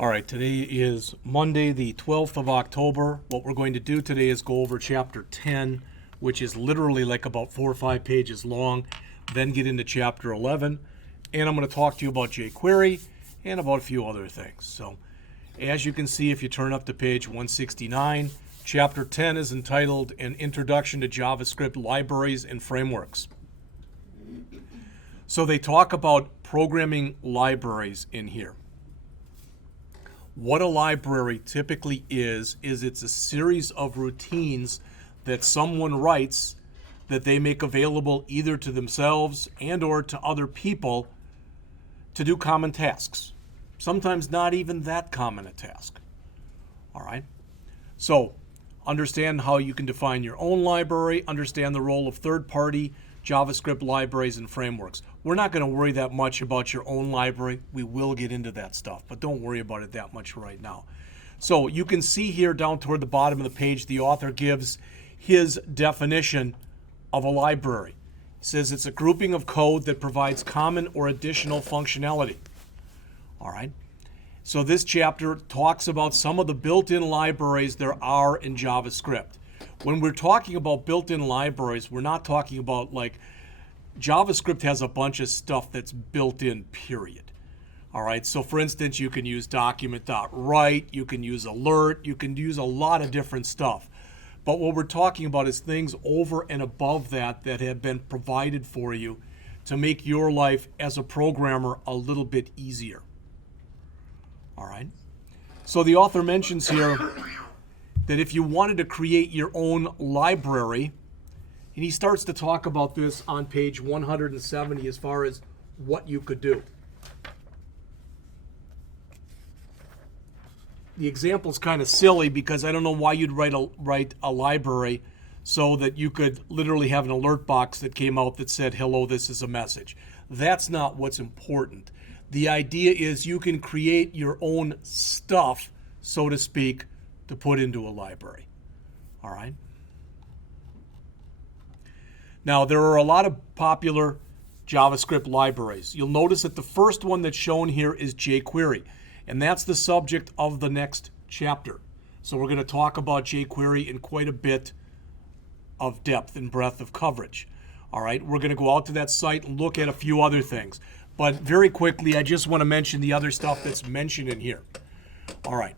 All right, today is Monday, the 12th of October. What we're going to do today is go over Chapter 10, which is literally like about 4 or 5 pages long, then get into Chapter 11, and I'm going to talk to you about jQuery and about a few other things. So, as you can see, if you turn up to page 169, Chapter 10 is entitled An Introduction to JavaScript Libraries and Frameworks. So they talk about programming libraries in here. What a library typically is it's a series of routines that someone writes that they make available either to themselves and or to other people to do common tasks. Sometimes not even that common a task. All right? So, understand how you can define your own library, understand the role of third-party JavaScript libraries and frameworks. We're not going to worry that much about your own library. We will get into that stuff, but don't worry about it that much right now. So you can see here down toward the bottom of the page, the author gives his definition of a library. He says it's a grouping of code that provides common or additional functionality. All right. So this chapter talks about some of the built-in libraries there are in JavaScript. When we're talking about built-in libraries, we're not talking about like JavaScript has a bunch of stuff that's built in, period. All right, so for instance, you can use document.write, you can use alert, you can use a lot of different stuff. But what we're talking about is things over and above that that have been provided for you to make your life as a programmer a little bit easier. All right, so the author mentions here that if you wanted to create your own library, and he starts to talk about this on page 170 as far as what you could do. The example's kind of silly because I don't know why you'd write a library so that you could literally have an alert box that came out that said, hello, this is a message. That's not what's important. The idea is you can create your own stuff, so to speak, to put into a library. All right. Now, there are a lot of popular JavaScript libraries. You'll notice that the first one that's shown here is jQuery, and that's the subject of the next chapter. So we're going to talk about jQuery in quite a bit of depth and breadth of coverage. All right, we're going to go out to that site and look at a few other things. But very quickly, I just want to mention the other stuff that's mentioned in here. All right.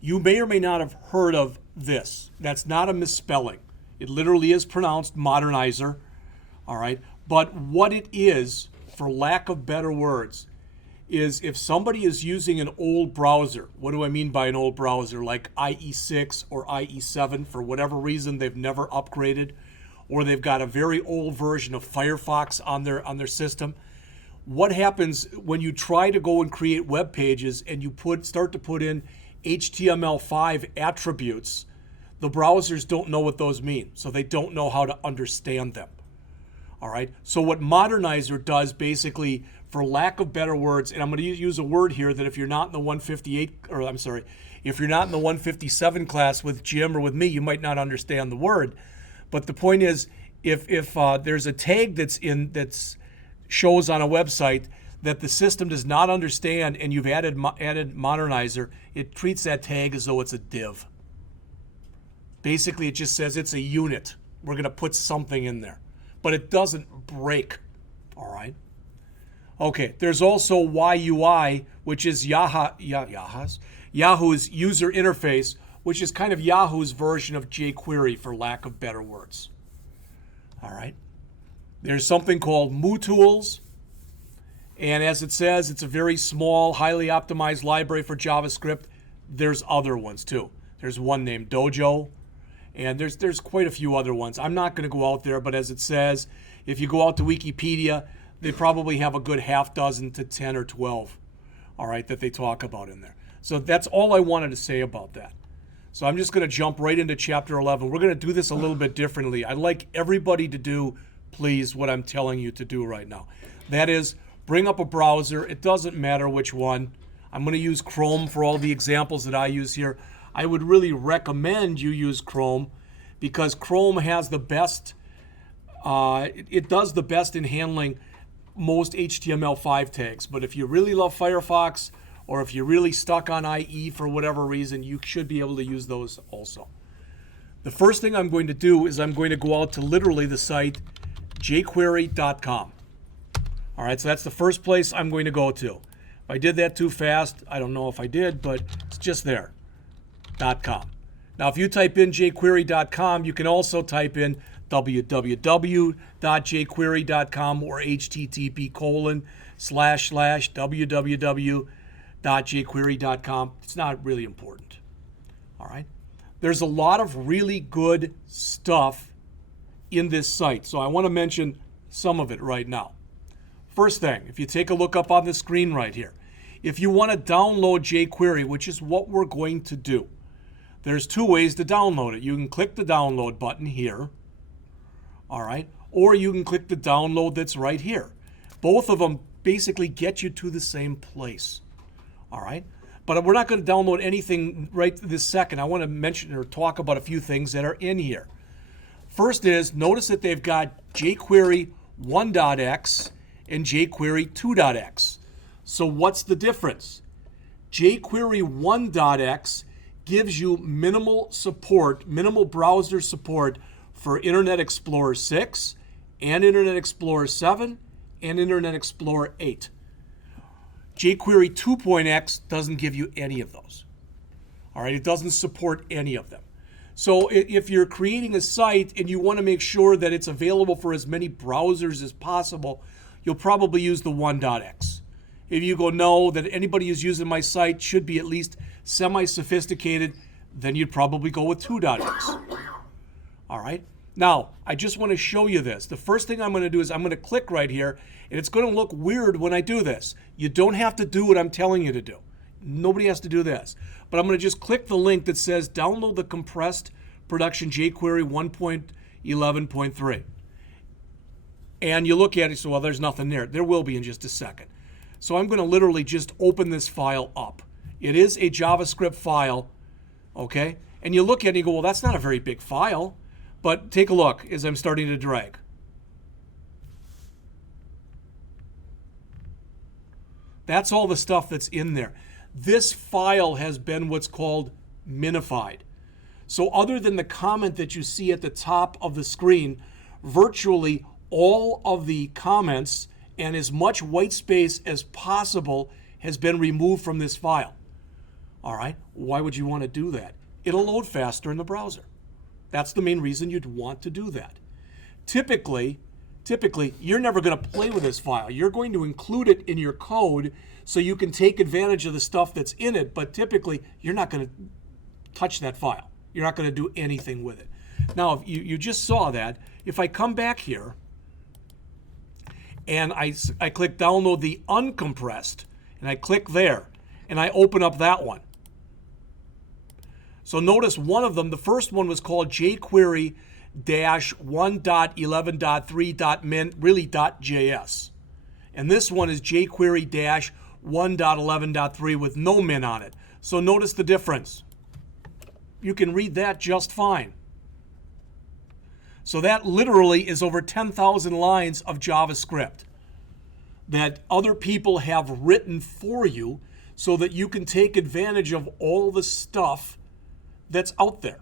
You may or may not have heard of this. That's not a misspelling. It literally is pronounced modernizer, all right? But what it is, for lack of better words, is if somebody is using an old browser, what do I mean by an old browser? Like IE6 or IE7, for whatever reason they've never upgraded, or they've got a very old version of Firefox on their system. What happens when you try to go and create web pages and you start to put in HTML5 attributes, the browsers don't know what those mean, so they don't know how to understand them. All right, so what Modernizer does basically, for lack of better words, and I'm going to use a word here that if you're not in the 158, or I'm sorry, if you're not in the 157 class with Jim or with me, you might not understand the word. But the point is, if there's a tag that's shows on a website that the system does not understand and you've added Modernizer, it treats that tag as though it's a div. Basically, it just says it's a unit. We're going to put something in there. But it doesn't break. All right? Okay, there's also YUI, which is Yahoo's user interface, which is kind of Yahoo's version of jQuery, for lack of better words. All right? There's something called MooTools. And as it says, it's a very small, highly optimized library for JavaScript. There's other ones too. There's one named Dojo, and there's quite a few other ones. I'm not going to go out there, but as it says, if you go out to Wikipedia, they probably have a good half dozen to 10 or 12, all right, that they talk about in there. So that's all I wanted to say about that. So I'm just going to jump right into Chapter 11. We're going to do this a little bit differently. I'd like everybody to do, please, what I'm telling you to do right now. That is, bring up a browser. It doesn't matter which one. I'm going to use Chrome for all the examples that I use here. I would really recommend you use Chrome because Chrome has the best, it does the best in handling most HTML5 tags. But if you really love Firefox or if you're really stuck on IE for whatever reason, you should be able to use those also. The first thing I'm going to do is I'm going to go out to literally the site jquery.com. All right, so that's the first place I'm going to go to. If I did that too fast, I don't know if I did, but it's just there, .com. Now, if you type in jquery.com, you can also type in www.jquery.com or http://www.jquery.com. It's not really important. All right. There's a lot of really good stuff in this site, so I want to mention some of it right now. First thing, if you take a look up on the screen right here, if you want to download jQuery, which is what we're going to do, there's two ways to download it. You can click the download button here, all right, or you can click the download that's right here. Both of them basically get you to the same place, all right? But we're not going to download anything right this second. I want to mention or talk about a few things that are in here. First is, notice that they've got jQuery 1.x and jQuery 2.x. So what's the difference? jQuery 1.x gives you minimal support, minimal browser support for Internet Explorer 6 and Internet Explorer 7 and Internet Explorer 8. jQuery 2.x doesn't give you any of those. All right, it doesn't support any of them. So if you're creating a site and you want to make sure that it's available for as many browsers as possible, you'll probably use the 1.x. If you go, no, that anybody who's using my site should be at least semi-sophisticated, then you'd probably go with 2.x. All right. Now, I just want to show you this. The first thing I'm going to do is I'm going to click right here, and it's going to look weird when I do this. You don't have to do what I'm telling you to do. Nobody has to do this. But I'm going to just click the link that says download the compressed production jQuery 1.11.3. And you look at it, so well, there's nothing there. There will be in just a second. So I'm going to literally just open this file up. It is a JavaScript file, okay? And you look at it and you go, well, that's not a very big file. But take a look as I'm starting to drag. That's all the stuff that's in there. This file has been what's called minified. So other than the comment that you see at the top of the screen, virtually all of the comments and as much white space as possible has been removed from this file. All right, why would you want to do that? It'll load faster in the browser. That's the main reason you'd want to do that. Typically, you're never going to play with this file. You're going to include it in your code so you can take advantage of the stuff that's in it, but typically you're not going to touch that file. You're not going to do anything with it. Now, if you just saw that. If I come back here and I click download the uncompressed, and I click there, and I open up that one. So notice one of them, the first one was called jQuery 1.11.3.min, really .js. And this one is jQuery 1.11.3 with no min on it. So notice the difference. You can read that just fine. So that literally is over 10,000 lines of JavaScript that other people have written for you so that you can take advantage of all the stuff that's out there.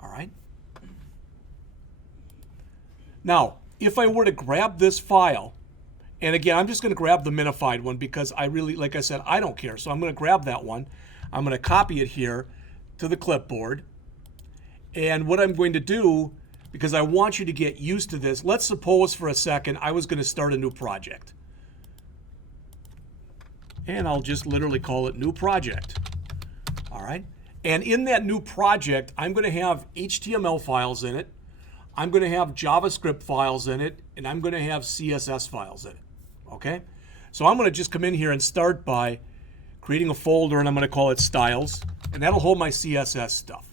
All right? Now, if I were to grab this file, and again, I'm just going to grab the minified one because I really, like I said, I don't care. So I'm going to grab that one. I'm going to copy it here to the clipboard. And what I'm going to do, because I want you to get used to this, let's suppose for a second I was going to start a new project. And I'll just literally call it new project. All right? And in that new project, I'm going to have HTML files in it. I'm going to have JavaScript files in it. And I'm going to have CSS files in it. Okay? So I'm going to just come in here and start by creating a folder, and I'm going to call it styles. And that'll hold my CSS stuff.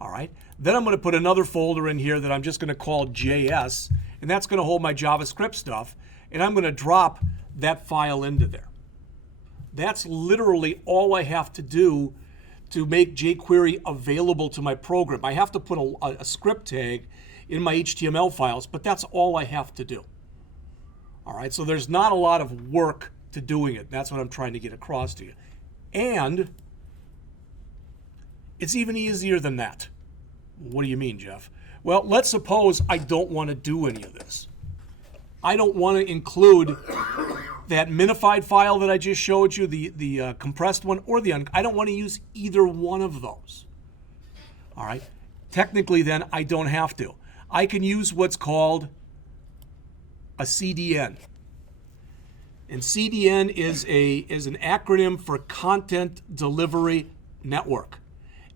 All right? Then I'm going to put another folder in here that I'm just going to call JS. And that's going to hold my JavaScript stuff. And I'm going to drop that file into there. That's literally all I have to do to make jQuery available to my program. I have to put a script tag in my HTML files, but that's all I have to do. All right, so there's not a lot of work to doing it. That's what I'm trying to get across to you. And it's even easier than that. What do you mean, Jeff? Well, let's suppose I don't want to do any of this. I don't want to include that minified file that I just showed you, the compressed one, or I don't want to use either one of those. All right. Technically, then, I don't have to. I can use what's called a CDN. And CDN is an acronym for Content Delivery Network.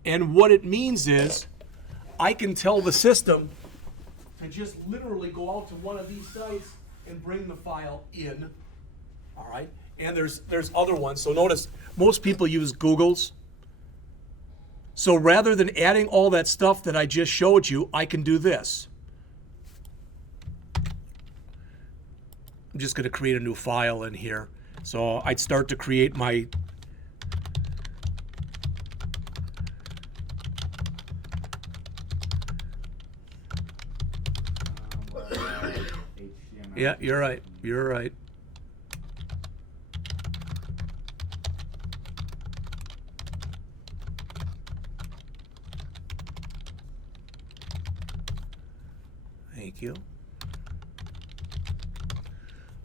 And what it means is I can tell the system to just literally go out to one of these sites and bring the file in. All right? And there's other ones. So notice, most people use Google's. So rather than adding all that stuff that I just showed you, I can do this. I'm just going to create a new file in here. So I'd start to create my yeah, you're right. You're right. Thank you.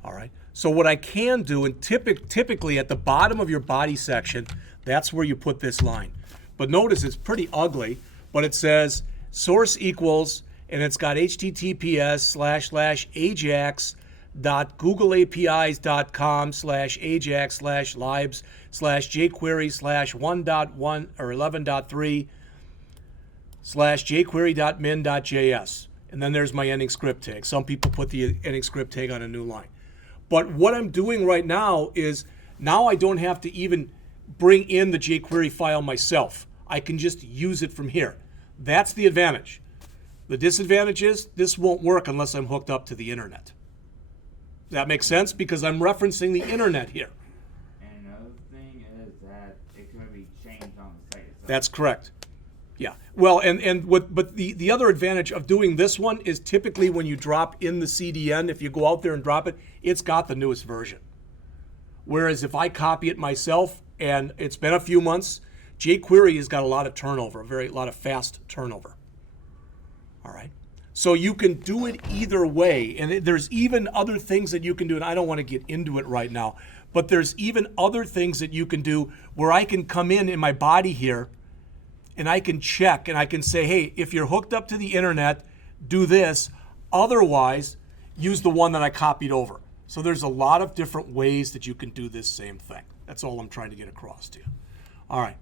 All right. So what I can do, and typically at the bottom of your body section, that's where you put this line. But notice it's pretty ugly, but it says source equals, and it's got https://ajax.googleapi.com/ajax/libs/jquery/1.1 or 11.3/jquery.min.js. And then there's my ending script tag. Some people put the ending script tag on a new line. But what I'm doing right now is now I don't have to even bring in the jQuery file myself. I can just use it from here. That's the advantage. The disadvantage is this won't work unless I'm hooked up to the internet. Does that make sense? Because I'm referencing the internet here. And another thing is that it can be changed on the site itself. That's correct. Yeah. Well, but the other advantage of doing this one is typically when you drop in the CDN, if you go out there and drop it, it's got the newest version. Whereas if I copy it myself and it's been a few months, jQuery has got a lot of turnover, a lot of fast turnover. All right. So you can do it either way. And there's even other things that you can do, and I don't want to get into it right now, but there's even other things that you can do where I can come in my body here and I can check and I can say, hey, if you're hooked up to the internet, do this. Otherwise, use the one that I copied over. So there's a lot of different ways that you can do this same thing. That's all I'm trying to get across to you. All right.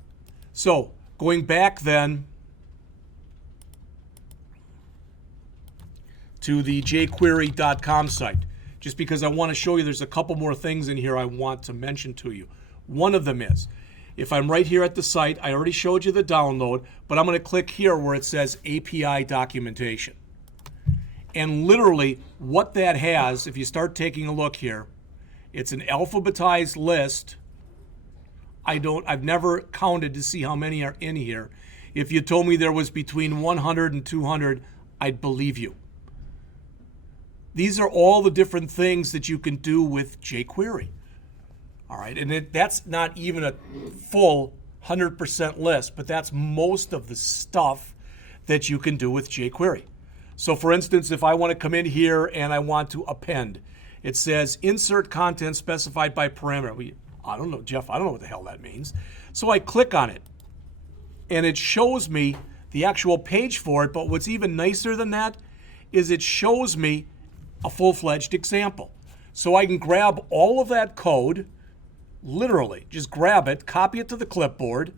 So going back then to the jquery.com site, just because I want to show you there's a couple more things in here I want to mention to you. One of them is, if I'm right here at the site, I already showed you the download, but I'm going to click here where it says API documentation. And literally what that has, if you start taking a look here, it's an alphabetized list. I've never counted to see how many are in here. If you told me there was between 100 and 200, I'd believe you. These are all the different things that you can do with jQuery. All right, and that's not even a full 100% list, but that's most of the stuff that you can do with jQuery. So for instance, if I want to come in here and I want to append, it says insert content specified by parameter. I don't know, Jeff, I don't know what the hell that means. So I click on it and it shows me the actual page for it, but what's even nicer than that is it shows me a full-fledged example. So I can grab all of that code, literally, just grab it, copy it to the clipboard,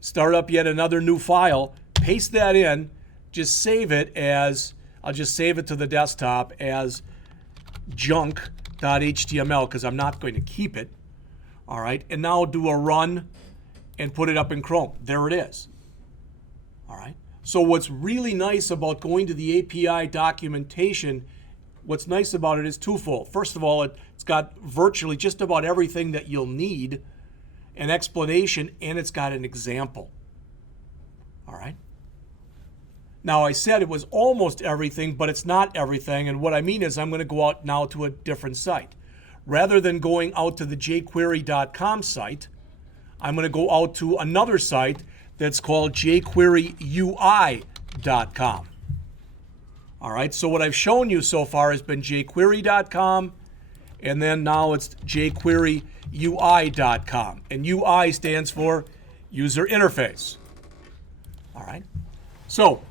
start up yet another new file, paste that in, just save it as, I'll just save it to the desktop as junk.html because I'm not going to keep it. All right, and now do a run and put it up in Chrome. There it is. All right. So what's really nice about going to the API documentation, what's nice about it is twofold. First of all, it's got virtually just about everything that you'll need, an explanation, and it's got an example. All right. Now I said it was almost everything, but it's not everything. And what I mean is I'm going to go out now to a different site. rather than going out to the jquery.com site, I'm going to go out to another site that's called jqueryui.com. All right, so what I've shown you so far has been jquery.com, and then now it's jqueryui.com. And UI stands for user interface. All right, so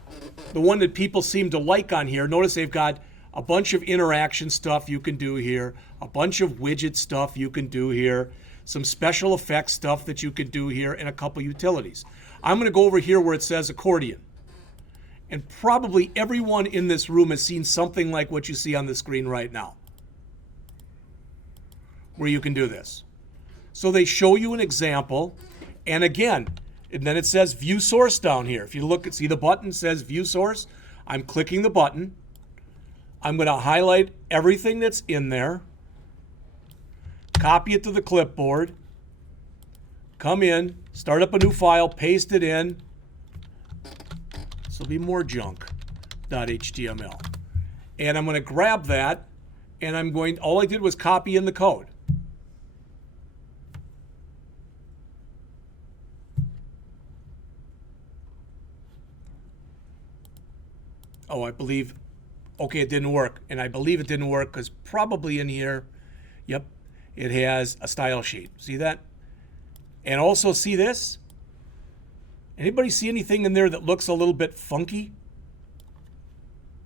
the one that people seem to like on here, notice they've got a bunch of interaction stuff you can do here, a bunch of widget stuff you can do here, some special effects stuff that you could do here, and a couple utilities. I'm going to go over here where it says accordion. And probably everyone in this room has seen something like what you see on the screen right now, where you can do this. So they show you an example, and again, and then it says view source down here. If you look and see the button says view source, I'm clicking the button. I'm going to highlight everything that's in there, copy it to the clipboard, come in, start up a new file, paste it in. This will be more junk.html. And I'm going to grab that, and all I did was copy in the code. Oh, I believe, okay, it didn't work. And I believe it didn't work because probably in here, yep, it has a style sheet. See that? And also see this? Anybody see anything in there that looks a little bit funky?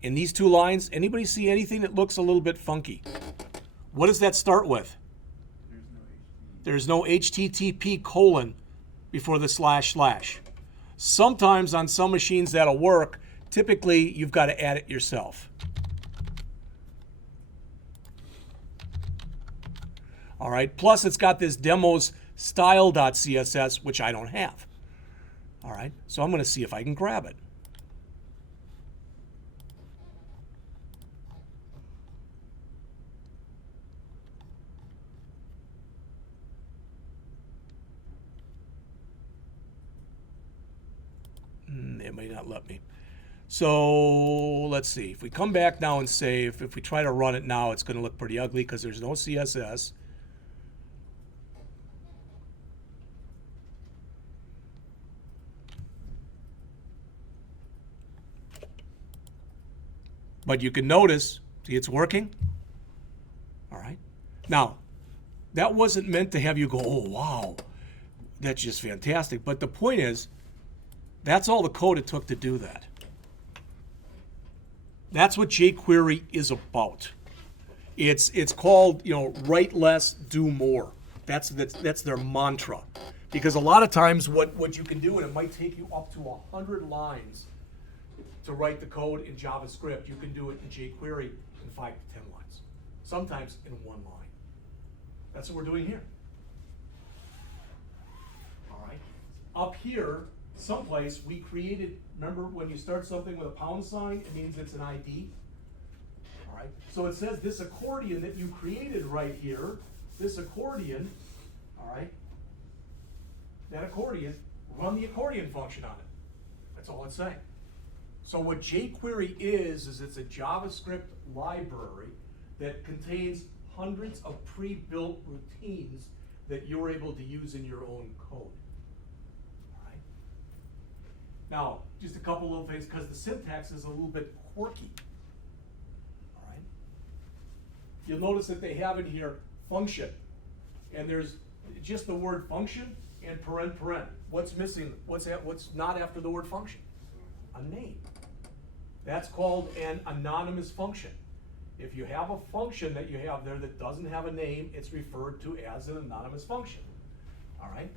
In these two lines, anybody see anything that looks a little bit funky? What does that start with? There's no HTTP colon before the // Sometimes on some machines that'll work. Typically, you've got to add it yourself. All right, plus it's got this demos style.css, which I don't have. All right, so I'm going to see if I can grab it. It may not let me. So let's see. If we come back now and save, if we try to run it now, it's going to look pretty ugly because there's no CSS. But you can notice, see, it's working. All right. Now, that wasn't meant to have you go, oh, wow, that's just fantastic. But the point is, that's all the code it took to do that. That's what jQuery is about. It's called, write less, do more. That's their mantra. Because a lot of times what you can do, and it might take you up to 100 lines to write the code in JavaScript, you can do it in jQuery in 5 to 10 lines. Sometimes in 1 line. That's what we're doing here. All right. Up here, someplace we created, remember when you start something with a pound sign, it means it's an ID. All right. So it says this accordion that you created right here, this accordion, all right, that accordion, run the accordion function on it. That's all it's saying. So what jQuery is it's a JavaScript library that contains hundreds of pre-built routines that you're able to use in your own code. All right. Now, just a couple little things, because the syntax is a little bit quirky. All right. You'll notice that they have in here function, and there's just the word function and paren. What's missing? What's not after the word function? A name. That's called an anonymous function. If you have a function that you have there that doesn't have a name, it's referred to as an anonymous function. All right?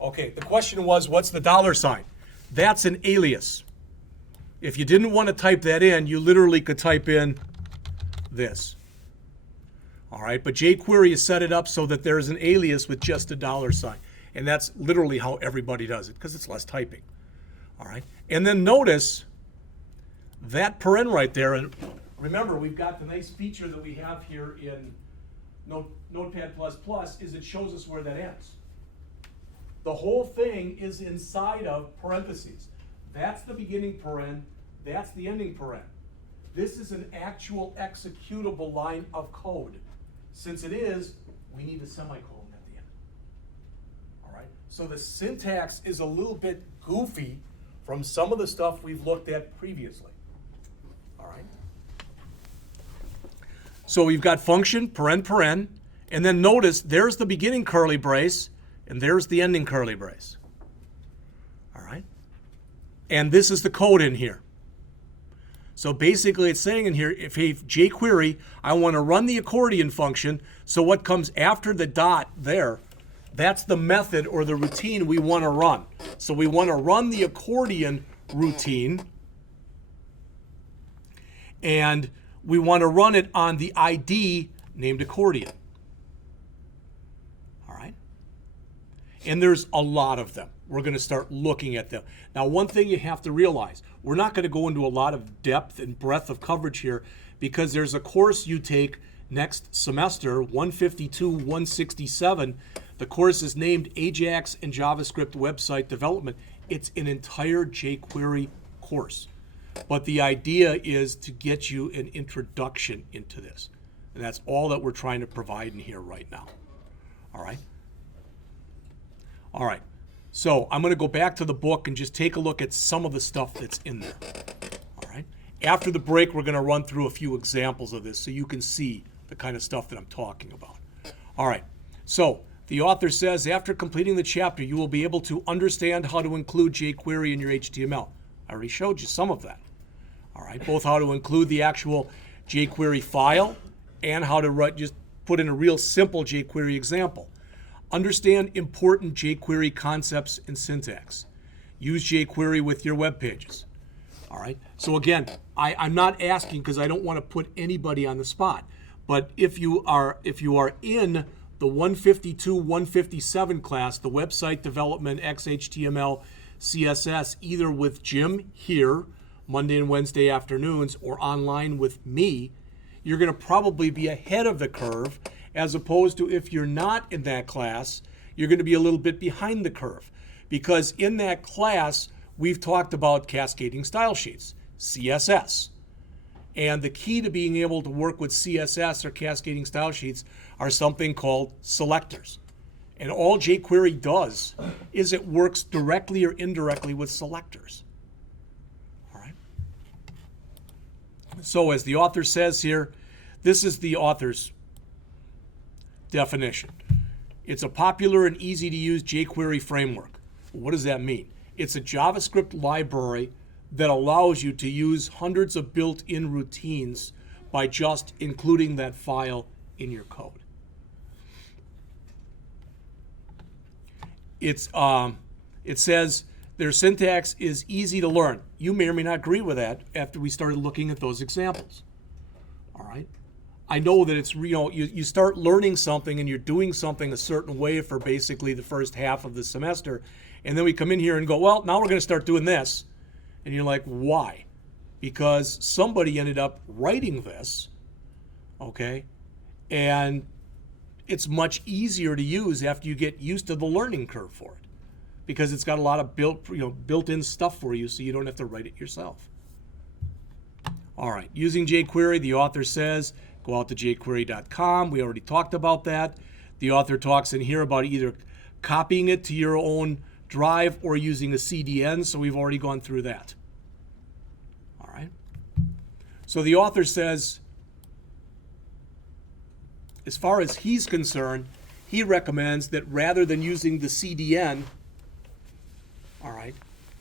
Okay, the question was, what's the $sign? That's an alias. If you didn't want to type that in, you literally could type in this. All right, but jQuery has set it up so that there's an alias with just a $sign. And that's literally how everybody does it, because it's less typing. All right, and then notice that paren right there, and remember we've got the nice feature that we have here in Notepad++ is it shows us where that ends. The whole thing is inside of parentheses. That's the beginning paren, that's the ending paren. this is an actual executable line of code. Since it is, we need a semicolon at the end. All right? So the syntax is a little bit goofy from some of the stuff we've looked at previously. All right? So we've got function, paren, and then notice there's the beginning curly brace, and there's the ending curly brace. All right? And this is the code in here. So basically it's saying in here, if jQuery, I want to run the accordion function, so what comes after the dot there, that's the method or the routine we want to run. So we want to run the accordion routine, and we want to run it on the ID named accordion. All right? And there's a lot of them. We're going to start looking at them. Now, one thing you have to realize, we're not going to go into a lot of depth and breadth of coverage here because there's a course you take next semester, 152, 167. The course is named Ajax and JavaScript Website Development. It's an entire jQuery course. But the idea is to get you an introduction into this. And that's all that we're trying to provide in here right now. All right? All right. So I'm going to go back to the book and just take a look at some of the stuff that's in there. All right? After the break, we're going to run through a few examples of this so you can see the kind of stuff that I'm talking about. All right. So the author says, after completing the chapter, you will be able to understand how to include jQuery in your HTML. I already showed you some of that. All right, both how to include the actual jQuery file and how to just put in a real simple jQuery example. Understand important jQuery concepts and syntax. Use jQuery with your web pages. All right, so again, I'm not asking because I don't want to put anybody on the spot, but if you are in the 152, 157 class, the website development, XHTML, CSS, either with Jim here, Monday and Wednesday afternoons, or online with me, you're going to probably be ahead of the curve, as opposed to if you're not in that class, you're going to be a little bit behind the curve. Because in that class, we've talked about cascading style sheets, CSS. And the key to being able to work with CSS or cascading style sheets are something called selectors. And all jQuery does is it works directly or indirectly with selectors. All right. So as the author says here, this is the author's definition. It's a popular and easy to use jQuery framework. What does that mean? It's a JavaScript library that allows you to use hundreds of built-in routines by just including that file in your code. It says their syntax is easy to learn. You may or may not agree with that after we started looking at those examples. All right? I know that it's, you start learning something and you're doing something a certain way for basically the first half of the semester, and then we come in here and go, well, now we're going to start doing this. And you're like, why? Because somebody ended up writing this, okay? And it's much easier to use after you get used to the learning curve for it, because it's got a lot of built-in stuff for you, so you don't have to write it yourself. All right, using jQuery, the author says, go out to jquery.com. We already talked about that. The author talks in here about either copying it to your own drive or using a CDN, so we've already gone through that. All right. So the author says, as far as he's concerned, he recommends that rather than using the CDN, all right,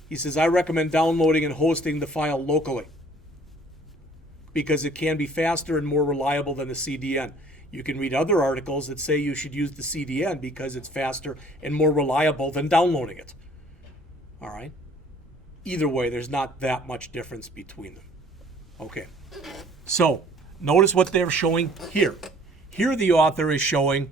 he says, I recommend downloading and hosting the file locally because it can be faster and more reliable than the CDN. You can read other articles that say you should use the CDN because it's faster and more reliable than downloading it. All right? Either way, there's not that much difference between them. Okay. So, notice what they're showing here. Here the author is showing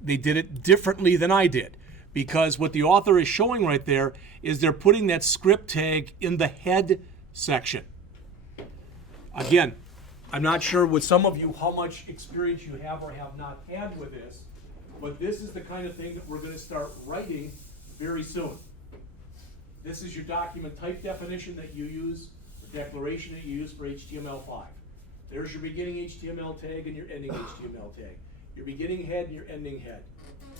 they did it differently than I did, because what the author is showing right there is they're putting that script tag in the head section. Again, I'm not sure with some of you how much experience you have or have not had with this, but this is the kind of thing that we're going to start writing very soon. This is your document type definition that you use, or declaration that you use for HTML5. There's your beginning HTML tag and your ending HTML tag. Your beginning head and your ending head.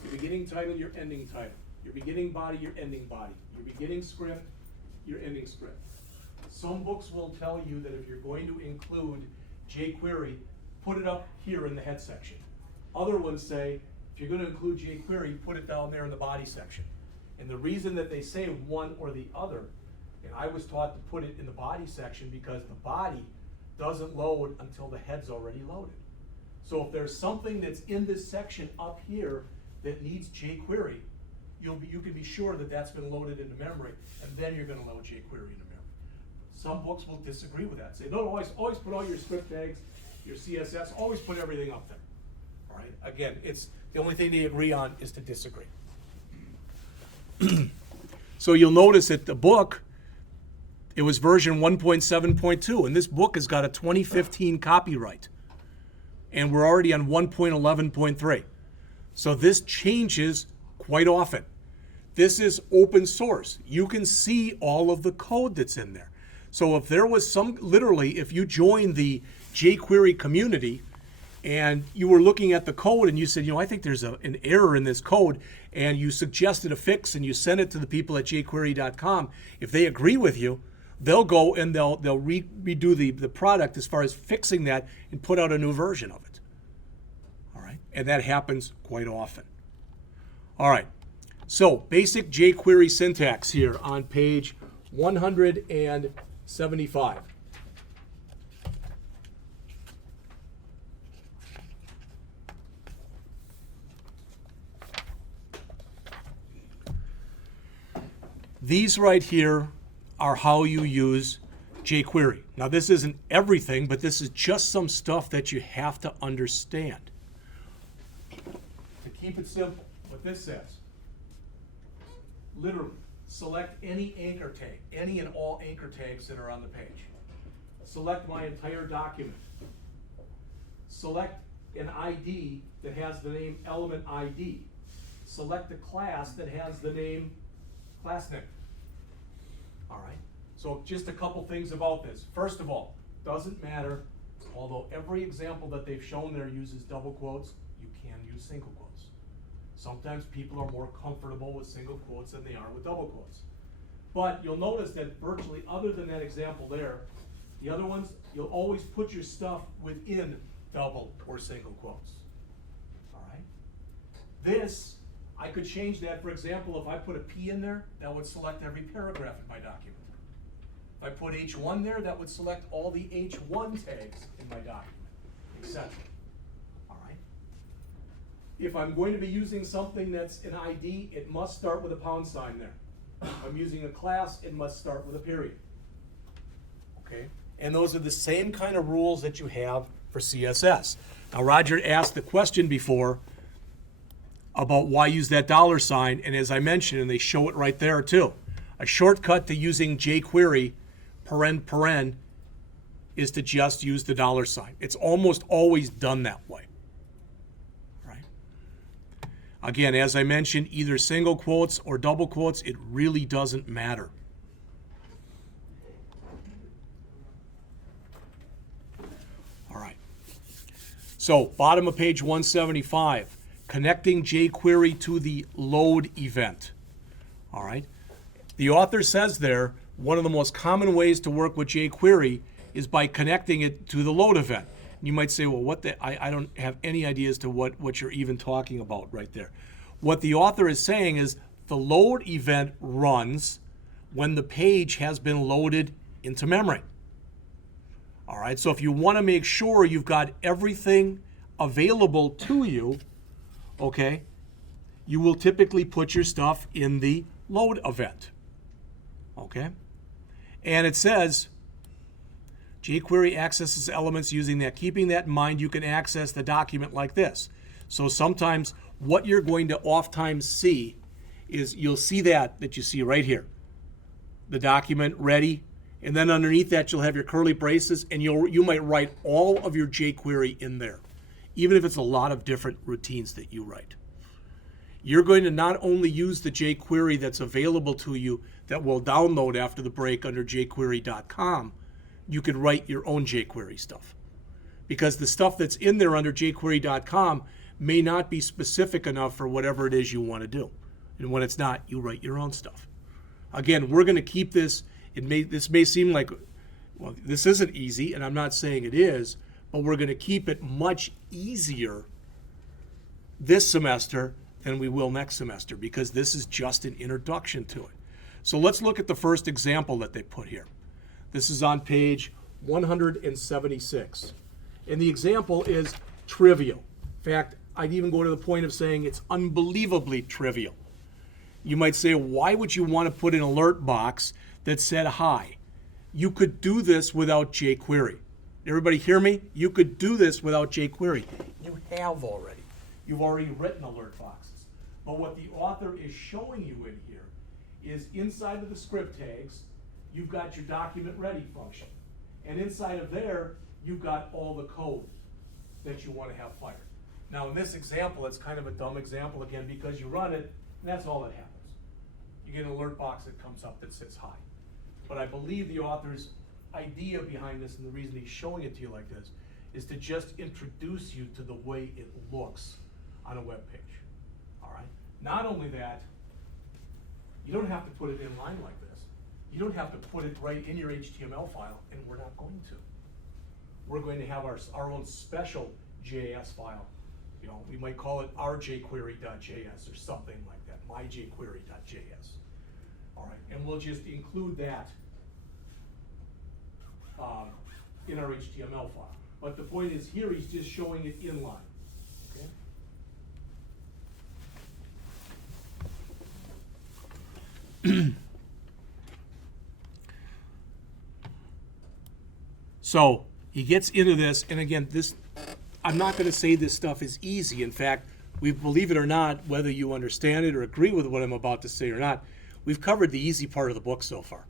Your beginning title, your ending title. Your beginning body, your ending body. Your beginning script, your ending script. Some books will tell you that if you're going to include jQuery, put it up here in the head section. Other ones say, if you're going to include jQuery, put it down there in the body section. And the reason that they say one or the other, and I was taught to put it in the body section because the body doesn't load until the head's already loaded. So if there's something that's in this section up here that needs jQuery, you can be sure that that's been loaded into memory, and then you're going to load jQuery into memory. Some books will disagree with that. Say, no, always put all your script tags, your CSS, always put everything up there. All right. Again, it's the only thing they agree on is to disagree. So you'll notice that the book, it was version 1.7.2, and this book has got a 2015 copyright, and we're already on 1.11.3. So this changes quite often. This is open source. You can see all of the code that's in there. So if there was literally, if you joined the jQuery community and you were looking at the code and you said, I think there's an error in this code, and you suggested a fix and you sent it to the people at jquery.com, if they agree with you, they'll go and they'll redo the product as far as fixing that and put out a new version of it. All right, and that happens quite often. All right, so basic jQuery syntax here on page 175. These right here are how you use jQuery. Now this isn't everything, but this is just some stuff that you have to understand. To keep it simple, what this says, literally, select any anchor tag, any and all anchor tags that are on the page. Select my entire document. Select an ID that has the name element ID. Select a class that has the name class name. All right, so just a couple things about this. First of all, doesn't matter, although every example that they've shown there uses double quotes, you can use single quotes. Sometimes people are more comfortable with single quotes than they are with double quotes. But you'll notice that virtually, other than that example there, the other ones, you'll always put your stuff within double or single quotes. All right? This, I could change that. For example, if I put a P in there, that would select every paragraph in my document. If I put H1 there, that would select all the H1 tags in my document, etc. All right? If I'm going to be using something that's an ID, it must start with a pound sign there. If I'm using a class, it must start with a period. Okay? And those are the same kind of rules that you have for CSS. Now, Roger asked the question before about why use that $sign, and as I mentioned, and they show it right there too, a shortcut to using jQuery paren is to just use the $sign. It's almost always done that way. Right? Again, as I mentioned, either single quotes or double quotes, it really doesn't matter. All right. So, bottom of page 175. Connecting jQuery to the load event. All right. The author says there, one of the most common ways to work with jQuery is by connecting it to the load event. You might say, well, I don't have any idea as to what you're even talking about right there. What the author is saying is the load event runs when the page has been loaded into memory. All right. So if you want to make sure you've got everything available to you, okay, you will typically put your stuff in the load event. Okay? And it says jQuery accesses elements using that. Keeping that in mind, you can access the document like this. So sometimes what you're going to oftentimes see is you'll see that you see right here. The document ready, and then underneath that you'll have your curly braces, and you might write all of your jQuery in there, even if it's a lot of different routines that you write. You're going to not only use the jQuery that's available to you that we'll download after the break under jquery.com, you could write your own jQuery stuff. Because the stuff that's in there under jQuery.com may not be specific enough for whatever it is you want to do. And when it's not, you write your own stuff. Again, we're going to keep this. This may seem like, well, this isn't easy, and I'm not saying it is, but we're going to keep it much easier this semester than we will next semester, because this is just an introduction to it. So let's look at the first example that they put here. This is on page 176. And the example is trivial. In fact, I'd even go to the point of saying it's unbelievably trivial. You might say, why would you want to put an alert box that said hi? You could do this without jQuery. Everybody hear me? You could do this without jQuery. You have already. You've already written alert boxes. But what the author is showing you in here is inside of the script tags, you've got your document ready function. And inside of there, you've got all the code that you want to have fired. Now in this example, it's kind of a dumb example again, because you run it, and that's all that happens. You get an alert box that comes up that says hi. But I believe the author's idea behind this, and the reason he's showing it to you like this, is to just introduce you to the way it looks on a web page. All right? Not only that, you don't have to put it in line like this. You don't have to put it right in your HTML file, and we're not going to. We're going to have our own special JS file. You know, we might call it our jQuery.js or something like that, my jQuery.js. All right, and we'll just include that in our HTML file. But the point is here, he's just showing it in line. Okay? So he gets into this, and again, I'm not going to say this stuff is easy. In fact, believe it or not, whether you understand it or agree with what I'm about to say or not, we've covered the easy part of the book so far.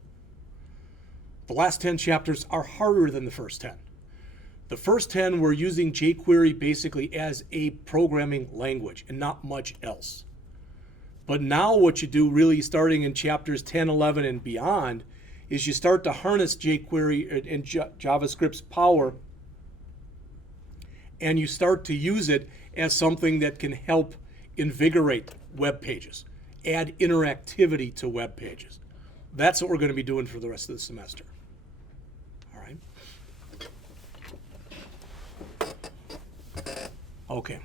The last 10 chapters are harder than the first 10. The first 10 we're using jQuery basically as a programming language and not much else. But now what you do really starting in chapters 10, 11, and beyond is you start to harness jQuery and JavaScript's power, and you start to use it as something that can help invigorate web pages, add interactivity to web pages. That's what we're going to be doing for the rest of the semester. All right? Okay.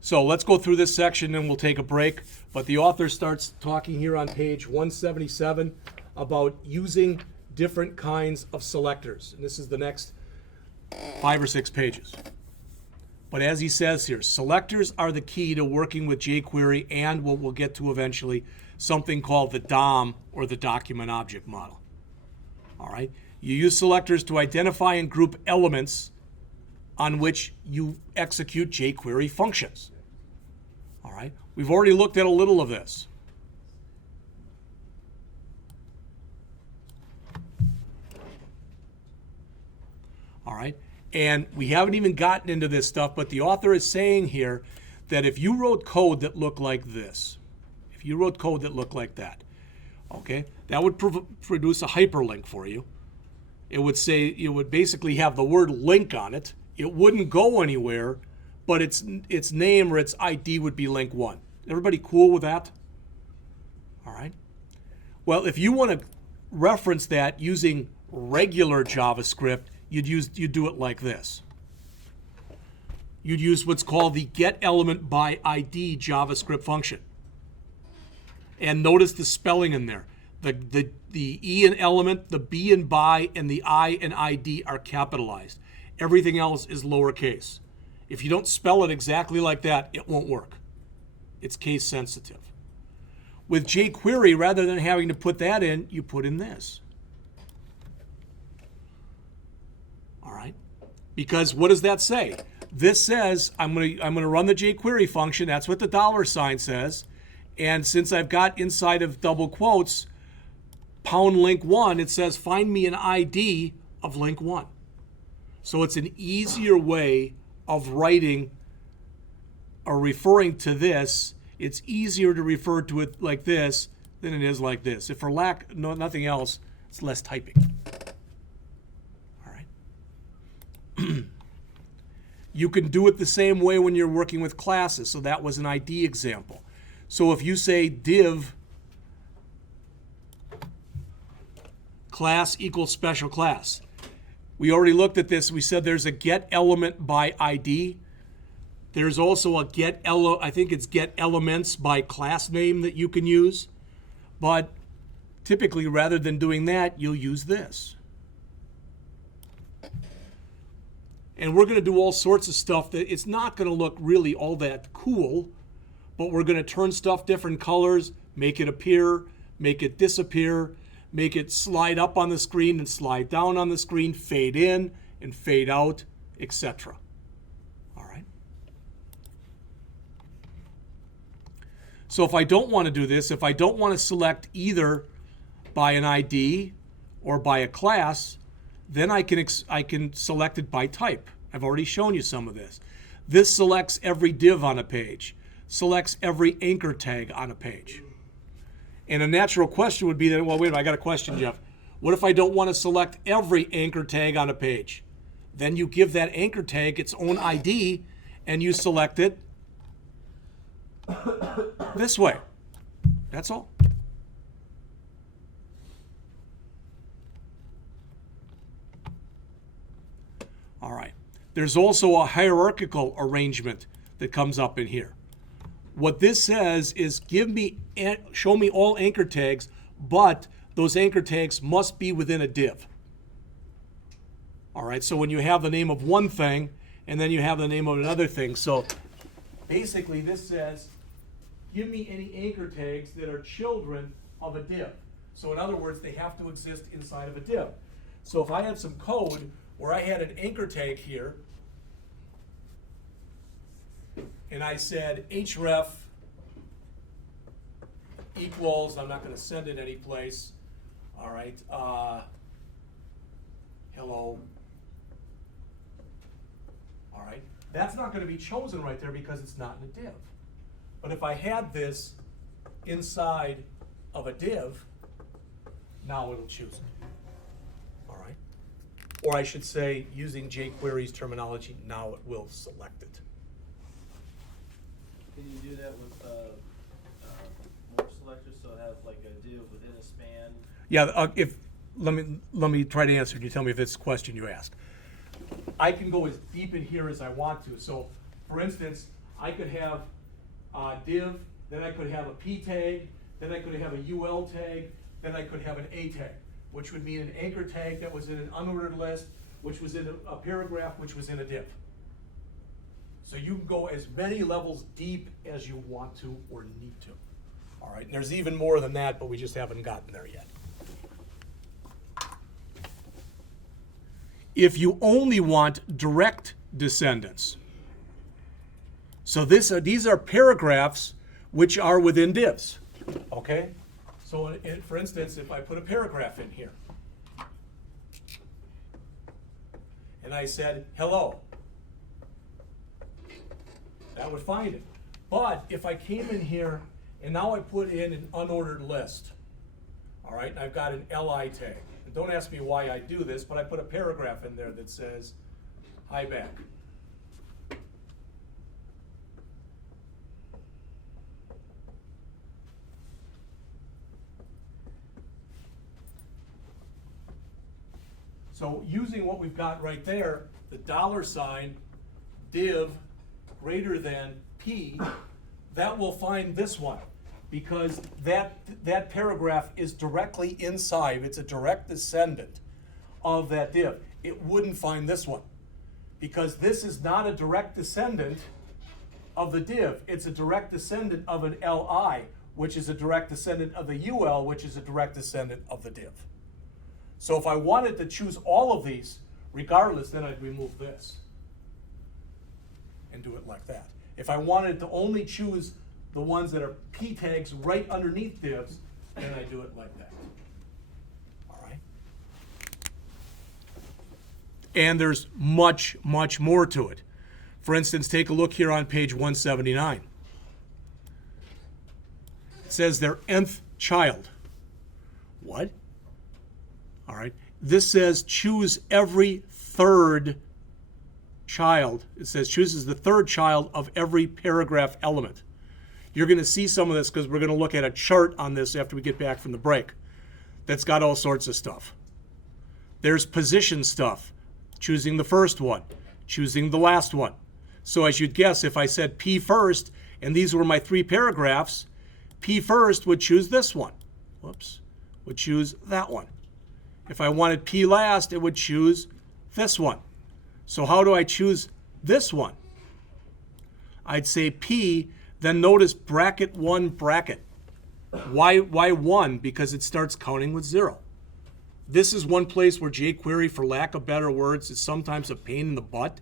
So let's go through this section and we'll take a break. But the author starts talking here on page 177 about using different kinds of selectors. And this is the next 5 or 6 pages. But as he says here, selectors are the key to working with jQuery and what we'll get to eventually, something called the DOM, or the document object model. All right? You use selectors to identify and group elements on which you execute jQuery functions. All right? We've already looked at a little of this. All right? And we haven't even gotten into this stuff, but the author is saying here that if you wrote code that looked like this, if you wrote code that looked like that, okay, that would produce a hyperlink for you. It would say, it would basically have the word link on it. It wouldn't go anywhere, but its name or its ID would be link 1. Everybody cool with that? All right. Well, if you want to reference that using regular JavaScript, you'd do it like this. You'd use what's called the getElementById JavaScript function. And notice the spelling in there. The E in element, the B in by, and the I and ID are capitalized. Everything else is lowercase. If you don't spell it exactly like that, it won't work. It's case sensitive. With jQuery, rather than having to put that in, you put in this. All right? Because what does that say? This says I'm going to run the jQuery function. That's what the $sign says. And since I've got inside of double quotes pound link 1, it says find me an ID of link 1. So it's an easier way of writing or referring to this. It's easier to refer to it like this than it is like this. If for nothing else, it's less typing. You can do it the same way when you're working with classes. So that was an ID example. So if you say div class equals special class, we already looked at this. We said there's a get element by ID. There's also a I think it's get elements by class name that you can use. But typically, rather than doing that, you'll use this. And we're going to do all sorts of stuff that it's not going to look really all that cool, but we're going to turn stuff different colors, make it appear, make it disappear, make it slide up on the screen and slide down on the screen, fade in and fade out, etc. All right. So if I don't want to do this, if I don't want to select either by an ID or by a class, then I can select it by type. I've already shown you some of this. This selects every div on a page, selects every anchor tag on a page. And a natural question would be that, well, wait a minute, I got a question, Jeff. What if I don't want to select every anchor tag on a page? Then you give that anchor tag its own ID and you select it this way. That's all. All right. There's also a hierarchical arrangement that comes up in here. What this says is show me all anchor tags, but those anchor tags must be within a div. All right, so when you have the name of one thing and then you have the name of another thing. So basically this says, give me any anchor tags that are children of a div. So in other words, they have to exist inside of a div. So if I had some code where I had an anchor tag here, and I said href equals, I'm not going to send it any place, all right, hello, all right, that's not going to be chosen right there because it's not in a div. But if I had this inside of a div, now it'll choose it, all right? Or I should say, using jQuery's terminology, now it will select it. Can you do that with more selectors, so have like a div within a span? Yeah, let me try to answer. You tell me if it's a question you asked. I can go as deep in here as I want to. So, for instance, I could have a div, then I could have a p tag, then I could have a ul tag, then I could have an a tag, which would mean an anchor tag that was in an unordered list, which was in a paragraph, which was in a div. So you can go as many levels deep as you want to or need to. All right, and there's even more than that, but we just haven't gotten there yet. If you only want direct descendants, so these are paragraphs which are within divs, okay? So for instance, if I put a paragraph in here, and I said, hello, that would find it. But if I came in here, and now I put in an unordered list, all right, and I've got an li tag. And don't ask me why I do this, but I put a paragraph in there that says, hi back. So using what we've got right there, the $, div greater than p, that will find this one because that paragraph is directly inside. It's a direct descendant of that div. It wouldn't find this one because this is not a direct descendant of the div. It's a direct descendant of an li, which is a direct descendant of the ul, which is a direct descendant of the div. So if I wanted to choose all of these, regardless, then I'd remove this and do it like that. If I wanted to only choose the ones that are p tags right underneath divs, then I do it like that. All right? And there's much, much more to it. For instance, take a look here on page 179. It says their nth child. What? All right. This says choose every third child, it says chooses the third child of every paragraph element. You're going to see some of this because we're going to look at a chart on this after we get back from the break that's got all sorts of stuff. There's position stuff, choosing the first one, choosing the last one. So as you'd guess, if I said P first, and these were my 3 paragraphs, P first would choose this one. Whoops, would choose that one. If I wanted P last, it would choose this one. So how do I choose this one? I'd say P, then notice bracket 1 bracket. Why 1? Because it starts counting with 0. This is one place where jQuery, for lack of better words, is sometimes a pain in the butt.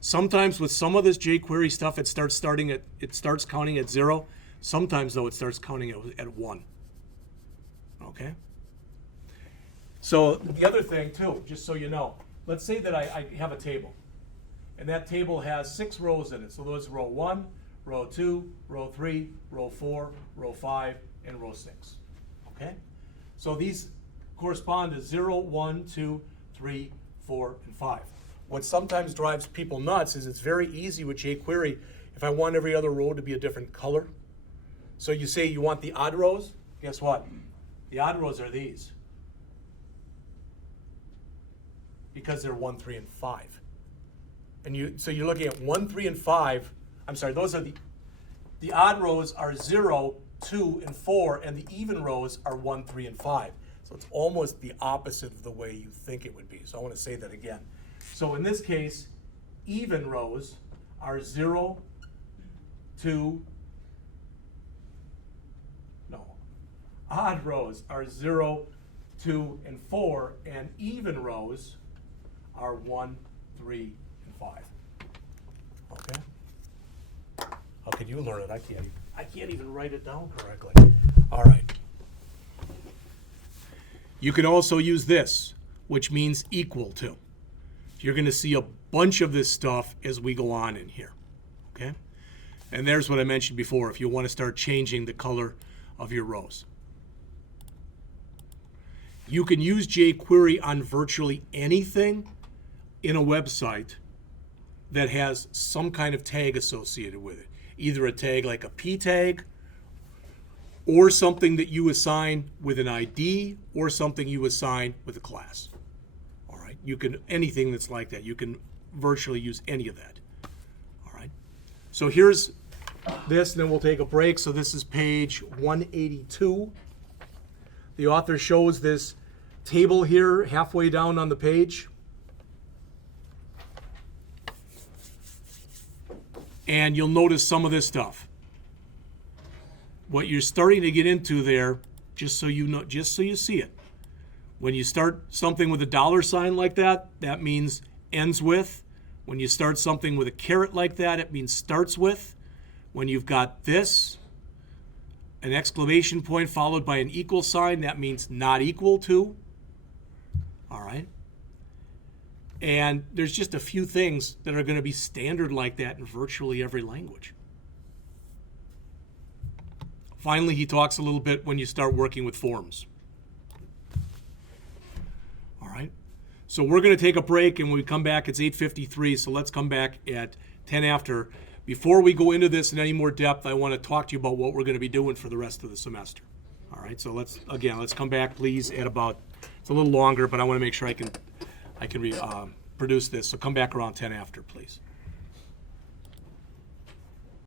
Sometimes with some of this jQuery stuff, it starts counting at 0. Sometimes though, it starts counting at 1. Okay. So the other thing too, just so you know, let's say that I have a table, and that table has 6 rows in it. So those row 1, row 2, row 3, row 4, row 5, and row 6. Okay. So these correspond to 0, 1, 2, 3, 4, and 5. What sometimes drives people nuts is it's very easy with jQuery if I want every other row to be a different color. So you say you want the odd rows, guess what? The odd rows are these. Because they're 1, 3, and 5. And so you're looking at 1, 3, and 5. I'm sorry, those are the odd rows are 0, 2, and 4, and the even rows are 1, 3, and 5. So it's almost the opposite of the way you think it would be. So I want to say that again. So in this case, even rows are 0, 2, no. Odd rows are 0, 2, and 4, and even rows are 1, 3, and 5. Okay? How could you learn it? I can't even write it down correctly. All right. You can also use this, which means equal to. You're going to see a bunch of this stuff as we go on in here. Okay? And there's what I mentioned before, if you want to start changing the color of your rows. You can use jQuery on virtually anything in a website that has some kind of tag associated with it. Either a tag like a P tag, or something that you assign with an ID, or something you assign with a class. All right, you can, anything that's like that, you can virtually use any of that. All right, so here's this, and then we'll take a break. So this is page 182. The author shows this table here halfway down on the page. And you'll notice some of this stuff. What you're starting to get into there, just so you know, just so you see it. When you start something with a $sign like that, that means ends with. When you start something with a caret like that, it means starts with. When you've got this, an exclamation point followed by an equal sign, that means not equal to. All right. And there's just a few things that are going to be standard like that in virtually every language. Finally, he talks a little bit when you start working with forms. All right. So we're going to take a break, and when we come back, it's 8:53, so let's come back at 10 after. Before we go into this in any more depth, I want to talk to you about what we're going to be doing for the rest of the semester. All right, so let's come back, please, at about, it's a little longer, but I want to make sure I can produce this. So come back around 10 after, please.